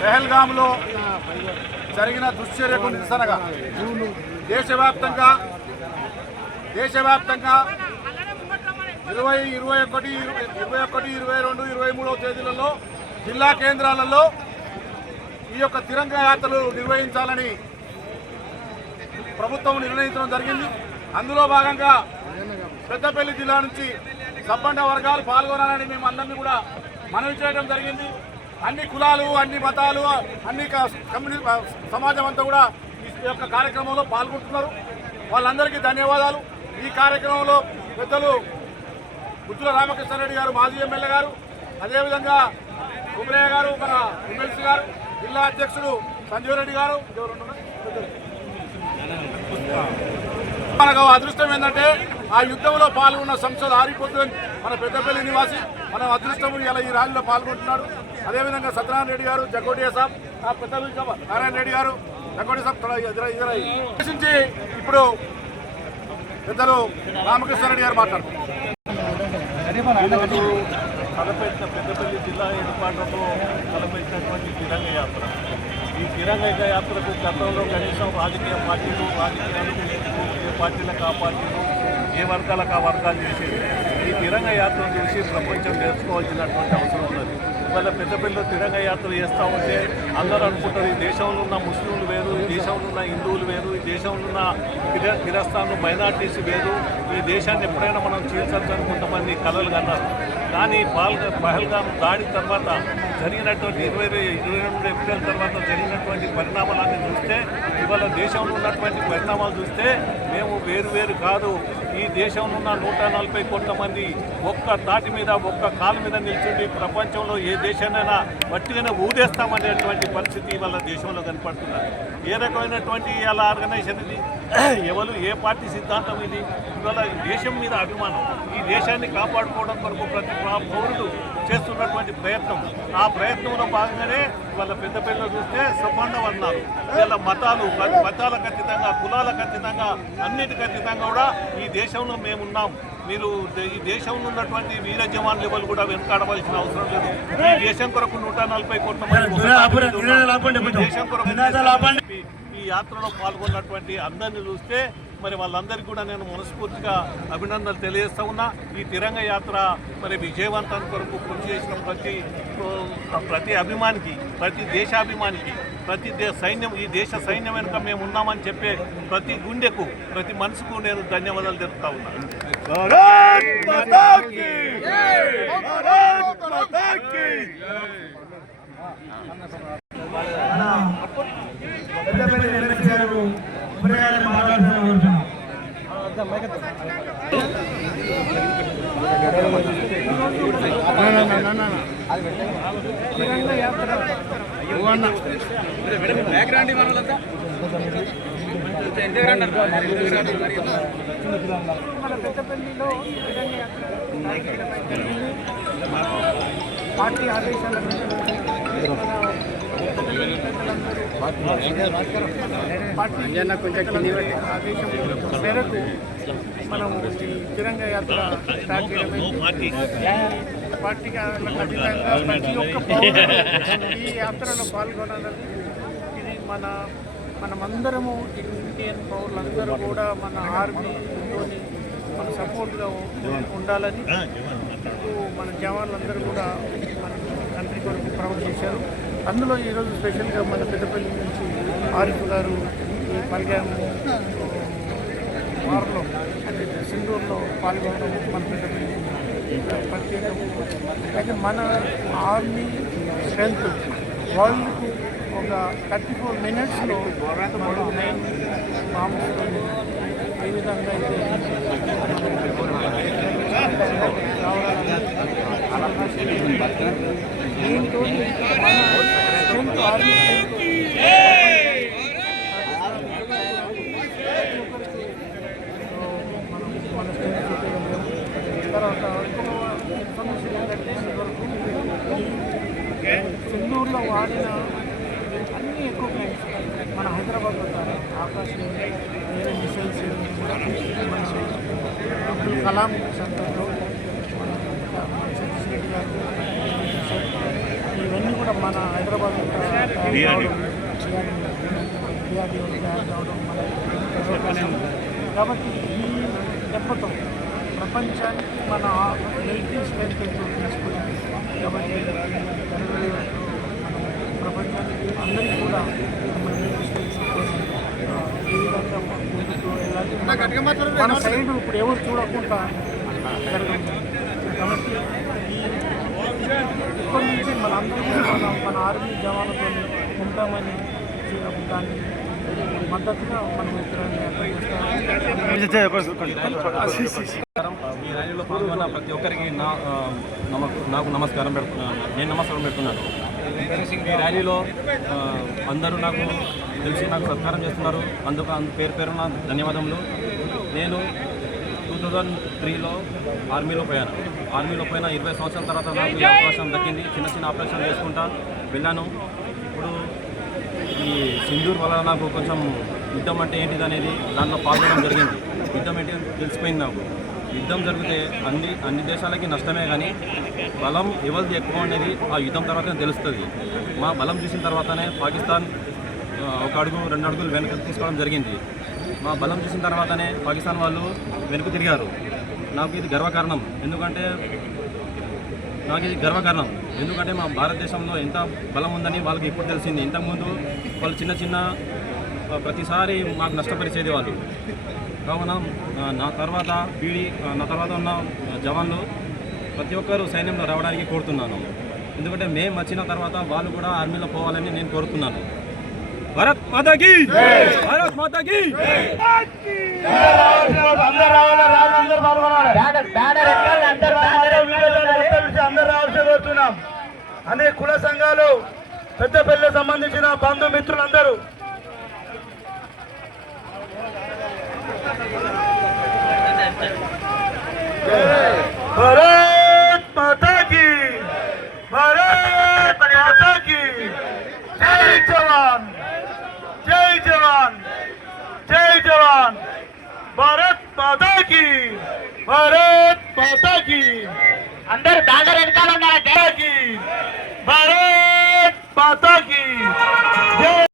పెహల్గామ్లో జరిగిన దుశ్చర్యకు నిరసనగా దేశవ్యాప్తంగా దేశవ్యాప్తంగా ఇరవై ఇరవై ఒకటి ఇరవై ఇరవై ఒకటి ఇరవై రెండు ఇరవై మూడవ తేదీలలో జిల్లా కేంద్రాలలో ఈ యొక్క తిరంగ యాత్రలు నిర్వహించాలని ప్రభుత్వం నిర్ణయించడం జరిగింది. అందులో భాగంగా పెద్దపల్లి జిల్లా నుంచి సబ్బండ వర్గాలు పాల్గొనాలని మేము అందరినీ కూడా మనవి చేయడం జరిగింది. అన్ని కులాలు అన్ని మతాలు అన్ని క- కమ్యూని సమాజం అంతా కూడా ఈ యొక్క కార్యక్రమంలో పాల్గొంటున్నారు. వాళ్ళందరికీ ధన్యవాదాలు. ఈ కార్యక్రమంలో పెద్దలు బుద్ధుల రామకృష్ణారెడ్డి గారు మాజీ ఎమ్మెల్యే గారు అదేవిధంగా కుమరయ్య గారు మన ఎమ్మెల్సీ గారు జిల్లా అధ్యక్షుడు సంజీవ్ రెడ్డి గారు. మనకు అదృష్టం ఏంటంటే ఆ యుద్ధంలో పాల్గొన్న సంస్థలు ఆరిపోతుంది మన పెద్దపల్లి నివాసి మన అదృష్టం ఇలా ఈ ర్యాలీలో పాల్గొంటున్నాడు. అదేవిధంగా సత్యనారాయణ రెడ్డి గారు జగోటియా సాబ్ ఆ పెద్దపల్లి సభ నారాయణ రెడ్డి గారు జగోటి సాబ్ తొడ ఉద్దేశించి ఇప్పుడు పెద్దలు రామకృష్ణారెడ్డి గారు మాట్లాడుతున్నారు. తలపెట్టిన పెద్దపల్లి జిల్లా ఏర్పాటులో తలపెట్టినటువంటి తిరంగ యాత్ర. ఈ తిరంగ యాత్రకు గతంలో కనీసం రాజకీయ పార్టీలు రాజకీయాలు ఏ పార్టీలకు ఆ పార్టీలు ఏ వర్గాలకు ఆ వర్గాలు చేసేవి. ఈ తిరంగ యాత్ర చూసి ప్రపంచం నేర్చుకోవాల్సినటువంటి అవసరం ఉన్నది. ఇవాళ పెద్దపల్లిలో తిరంగ యాత్ర చేస్తూ ఉంటే అందరూ అనుకుంటారు ఈ దేశంలో ఉన్న ముస్లింలు వేరు ఈ దేశంలో ఉన్న హిందువులు వేరు ఈ దేశంలో ఉన్న కిర కిరస్థాన్లు మైనార్టీస్ వేరు. ఈ దేశాన్ని ఎప్పుడైనా మనం చీల్చచ్చు అని కొంతమంది కలలు కన్నారు. కానీ పాల్ పహల్గాం దాడి తర్వాత జరిగినటువంటి ఇరవై ఇరవై రెండు ఏప్రిల్ తర్వాత జరిగినటువంటి పరిణామాలన్నీ చూస్తే ఇవాళ దేశంలో ఉన్నటువంటి పరిణామాలు చూస్తే మేము వేరు వేరు కాదు. ఈ దేశంలో ఉన్న నూట నలభై కోట్ల మంది ఒక్క తాటి మీద ఒక్క కాలు మీద నిల్చుండి ప్రపంచంలో ఏ దేశాన్నైనా వట్టిగానే ఊదేస్తామనేటువంటి పరిస్థితి ఇవాళ దేశంలో కనపడుతున్నారు ఏ రకమైనటువంటి ఇలా ఆర్గనైజేషన్ ఇది? ఎవరు ఏ పార్టీ సిద్ధాంతం ఇది? ఇవాళ దేశం మీద అభిమానం. ఈ దేశాన్ని కాపాడుకోవడం కొరకు ప్రతి పౌరుడు చేస్తున్నటువంటి ప్రయత్నం. ఆ ప్రయత్నంలో భాగంగానే వాళ్ళ పెద్దపల్లిలో చూస్తే సబ్బండం అన్నారు వీళ్ళ మతాలు మతాలకు అతీతంగా కులాలకు అతీతంగా అన్నిటికి అతీతంగా కూడా ఈ దేశంలో మేమున్నాం. మీరు ఈ దేశంలో ఉన్నటువంటి వీర జవాన్ లెవెల్ కూడా వెనకాడవలసిన అవసరం లేదు. ఈ దేశం కొరకు నూట నలభై కోట్ల మంది దేశం కొరకు ఈ యాత్రలో పాల్గొన్నటువంటి అందరిని చూస్తే మరి వాళ్ళందరికీ కూడా నేను మనస్ఫూర్తిగా అభినందనలు తెలియజేస్తా ఉన్నా. ఈ తిరంగ యాత్ర మరి విజయవంతం కొరకు కృషి చేసిన ప్రతి ప్రతి అభిమానికి ప్రతి దేశాభిమానికి ప్రతి దే సైన్యం ఈ దేశ సైన్యం వెనుక మేము ఉన్నామని చెప్పే ప్రతి గుండెకు ప్రతి మనసుకు నేను ధన్యవాదాలు తెలుపుతా ఉన్నాను పెద్దపల్లి పెద్దపల్లిలో పార్టీ ఆదేశాల ఆదేశం మేరకు మనం ఈ తిరంగ యాత్ర స్టార్ట్ చేయడమైంది పార్టీకి అతీతంగా ప్రతి ఒక్క ఈ యాత్రలో పాల్గొనాలని ఇది మన మనమందరము ఇండియన్ పౌరులందరూ కూడా మన ఆర్మీతోని మన సపోర్ట్గా ఉండాలని మన జవాన్లందరూ కూడా మన కంట్రీ కొరకు ప్రౌడ్ చేశారు. అందులో ఈరోజు స్పెషల్గా మన పెద్దపల్లి నుంచి ఆరిఫ్ గారు ఈ పల్గాము వారంలో అంటే సింధూరులో పాల్గొనడం మన పెద్దపల్లి ప్రత్యేకం. అయితే మన ఆర్మీ స్ట్రెంత్ వరల్డ్కు ఒక థర్టీ ఫోర్ మినిట్స్లో మనం మెయిన్ మామూలు ఏ విధంగా అయితే దీంతో మన స్ట్రెంత్ ఆర్మీ స్ట్రెంత్ మనం మన స్టేట్ చూపించగలిగాం తర్వాత ఇంకొక ఇన్ఫర్మేషన్ ఏంటంటే ఇదివరకు ఈ సింధూరులో వాడిన అన్ని ఎక్విప్మెంట్స్ మన హైదరాబాద్ ఆకాశం వేరే మిసైల్స్ కూడా మన అబ్దుల్ కలాం సెంటర్లో మన సతీష్ రెడ్డి గారు మన హైదరాబాద్ కాబట్టి ఈ దెబ్బతో ప్రపంచానికి మన ఎయిటీ స్ట్రెంత్ తీసుకుని కాబట్టి ప్రపంచానికి అందరికీ కూడా మన సైడ్ ఇప్పుడు ఎవరు చూడకుండా కాబట్టి మనందరికీ మనం మన ఆర్మీ జవాన్లతో ఉంటామని దాన్ని మద్దతుగా మనం ఈ ర్యాలీలో పాల్గొన్న ప్రతి ఒక్కరికి నా నమ- నాకు నమస్కారం పెడుతున్నాను. నేను నమస్కారం పెడుతున్నాను. ఈ ర్యాలీలో అందరూ నాకు తెలిసి నాకు సత్కారం చేస్తున్నారు. అందుకు అందు పేరు పేరున ధన్యవాదములు. నేను టూ థౌజండ్ త్రీలో ఆర్మీలో పోయాను. ఆర్మీలో పోయిన ఇరవై సంవత్సరాల తర్వాత నాకు ఈ అవకాశం దక్కింది. చిన్న చిన్న ఆపరేషన్ చేసుకుంటా వెళ్ళాను. ఇప్పుడు ఈ సింధూర్ వల్ల నాకు కొంచెం యుద్ధం అంటే ఏంటిది అనేది దాంట్లో పాల్గొనడం జరిగింది. యుద్ధం ఏంటి తెలిసిపోయింది నాకు. యుద్ధం జరిగితే అన్ని అన్ని దేశాలకి నష్టమే కానీ బలం ఎవరిది ఎక్కువ అనేది ఆ యుద్ధం తర్వాతనే తెలుస్తుంది. మా బలం చూసిన తర్వాతనే పాకిస్తాన్ ఒక అడుగు రెండు అడుగులు వెనక్కి తీసుకోవడం జరిగింది. మా బలం చూసిన తర్వాతనే పాకిస్తాన్ వాళ్ళు వెనుక తిరిగారు. నాకు ఇది గర్వకారణం. ఎందుకంటే నాకు ఇది గర్వకారణం. ఎందుకంటే మా భారతదేశంలో ఎంత బలం ఉందని వాళ్ళకి ఇప్పుడు తెలిసింది. ఇంతకుముందు వాళ్ళు చిన్న చిన్న ప్రతిసారి మాకు నష్టపరిచేది వాళ్ళు. కావున నా తర్వాత పీడి నా తర్వాత ఉన్న జవాన్లు ప్రతి ఒక్కరు సైన్యంలో రావడానికి కోరుతున్నాను. ఎందుకంటే మేము వచ్చిన తర్వాత వాళ్ళు కూడా ఆర్మీలో పోవాలని నేను కోరుతున్నాను. భారత్ మాతాకి భారత్ మాతాకి అందరూ అనే కుల సంఘాలు పెద్దపల్లి సంబంధించిన బంధుమిత్రులందరూ భారత్ మాతాకి భారత్ మాతా జై జవాన్! जय जवान। भारत माता की। भारत माता की। अंदर दादर एनकाल की भारत माता की।